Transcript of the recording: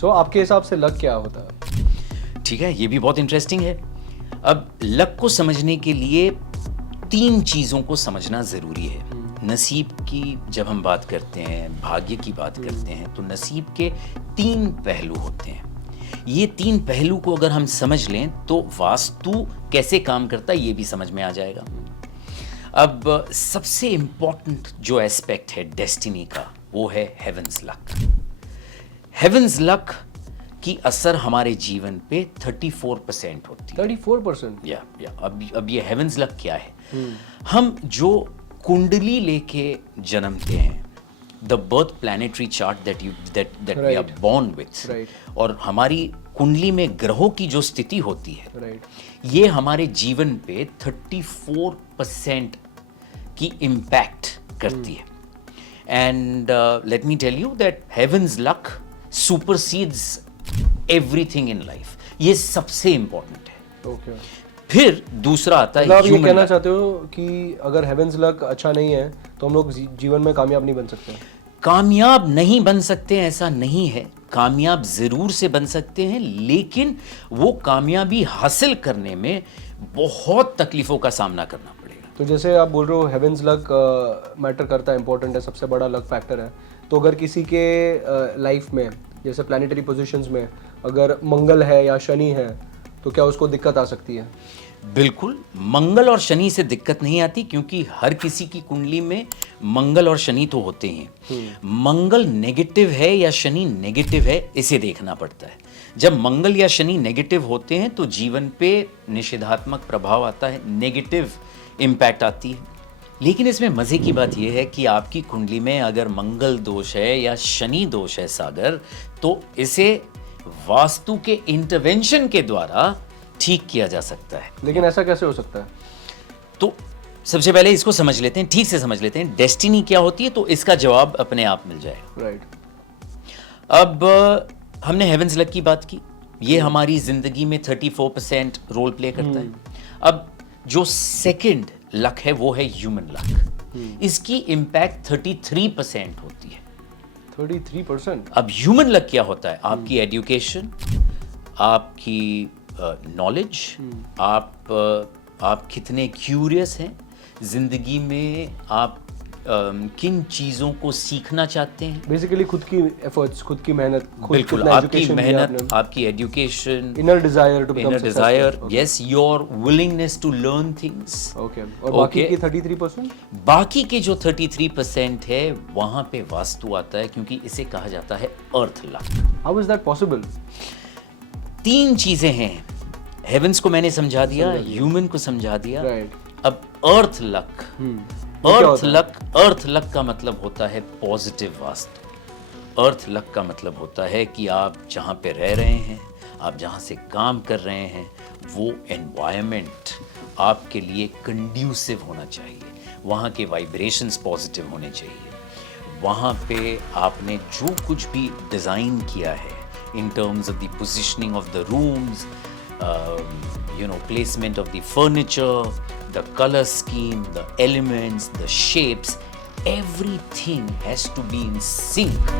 सो आपके हिसाब से लक क्या होता है? ठीक है, ये भी बहुत इंटरेस्टिंग है। अब लक को समझने के लिए 3 चीज़ों को समझना ज़रूरी है। नसीब की जब हम बात करते हैं, भाग्य की बात करते हैं, तो नसीब के 3 पहलू होते हैं। ये 3 पहलू को अगर हम समझ लें तो वास्तु कैसे काम करता है ये भी समझ में आ जाएगा। अब सबसे इम्पॉर्टेंट जो एस्पेक्ट है डेस्टिनी का, वो है हेवंस लक। हेवंस लक की असर हमारे जीवन पे 34% होती है। 34%? या अब ये हेवंस लक क्या है? हम जो कुंडली लेके जन्मते हैं, the birth planetary chart that we are born with, और हमारी कुंडली में ग्रहों की जो स्थिति होती है, ये हमारे जीवन पे 34% की इम्पैक्ट करती है। And let me tell you that heaven's luck supersedes everything in life. ये सबसे इंपॉर्टेंट है। ओके। फिर दूसरा आता है मतलब आप ये human कहना luck। चाहते हो कि अगर हेवंस लक अच्छा नहीं है तो हम लोग जीवन में कामयाब नहीं बन सकते? कामयाब नहीं बन सकते ऐसा नहीं है, कामयाब जरूर से बन सकते हैं, लेकिन वो कामयाबी हासिल करने में बहुत तकलीफों का सामना करना पड़ेगा। तो जैसे आप बोल रहे हो हेवंस लक मैटर करता है, इंपॉर्टेंट है, सबसे बड़ा लक फैक्टर है, तो अगर किसी के लाइफ में जैसे प्लैनेटरी पोजीशंस में अगर मंगल है या शनि है तो क्या उसको दिक्कत आ सकती है? बिल्कुल, मंगल और शनि से दिक्कत नहीं आती, क्योंकि हर किसी की कुंडली में मंगल और शनि तो होते हैं। मंगल नेगेटिव है या शनि नेगेटिव है, इसे देखना पड़ता है। जब मंगल या शनि नेगेटिव होते हैं तो जीवन पे निषेधात्मक प्रभाव आता है, नेगेटिव इम्पैक्ट आती है। लेकिन इसमें मज़े की बात यह है कि आपकी कुंडली में अगर मंगल दोष है या शनि दोष है सागर, तो इसे वास्तु के इंटरवेंशन के द्वारा ठीक किया जा सकता है। लेकिन ऐसा कैसे हो सकता है? तो सबसे पहले इसको समझ लेते हैं, ठीक से समझ लेते हैं डेस्टिनी क्या होती है, तो इसका जवाब अपने आप मिल जाएगा। राइट। अब हमने हेवंस लक की बात की, ये हमारी जिंदगी में 34% रोल प्ले करता है। अब जो सेकंड लक है वो है ह्यूमन लक। इसकी इम्पैक्ट 33% होती है। 33%? अब ह्यूमन लक क्या होता है? आपकी एजुकेशन, आपकी नॉलेज, आप कितने क्यूरियस हैं जिंदगी में, आप किन चीज़ों को सीखना चाहते हैं। बेसिकली खुद की एफर्ट्स, खुद की मेहनत, बिल्कुल, आपकी मेहनत, आपकी education, inner desire to become successful, yes, your willingness to learn things. Okay. और बाकी की 33%? बाकी के जो 33% है वहां पे वास्तु आता है, क्योंकि इसे कहा जाता है earth luck. How is that possible? 3 चीजें हैं। हेवंस को मैंने समझा दिया, ह्यूमन को समझा दिया। अब अर्थ लक, अर्थ लक का मतलब होता है पॉजिटिव वास्तु। अर्थ लक का मतलब होता है कि आप जहाँ पे रह रहे हैं, आप जहाँ से काम कर रहे हैं, वो एनवायरनमेंट आपके लिए कंड्यूसिव होना चाहिए, वहाँ के वाइब्रेशंस पॉजिटिव होने चाहिए। वहाँ पे आपने जो कुछ भी डिज़ाइन किया है in terms of the positioning of the rooms, placement of the furniture, the color scheme, the elements, the shapes, everything has to be in sync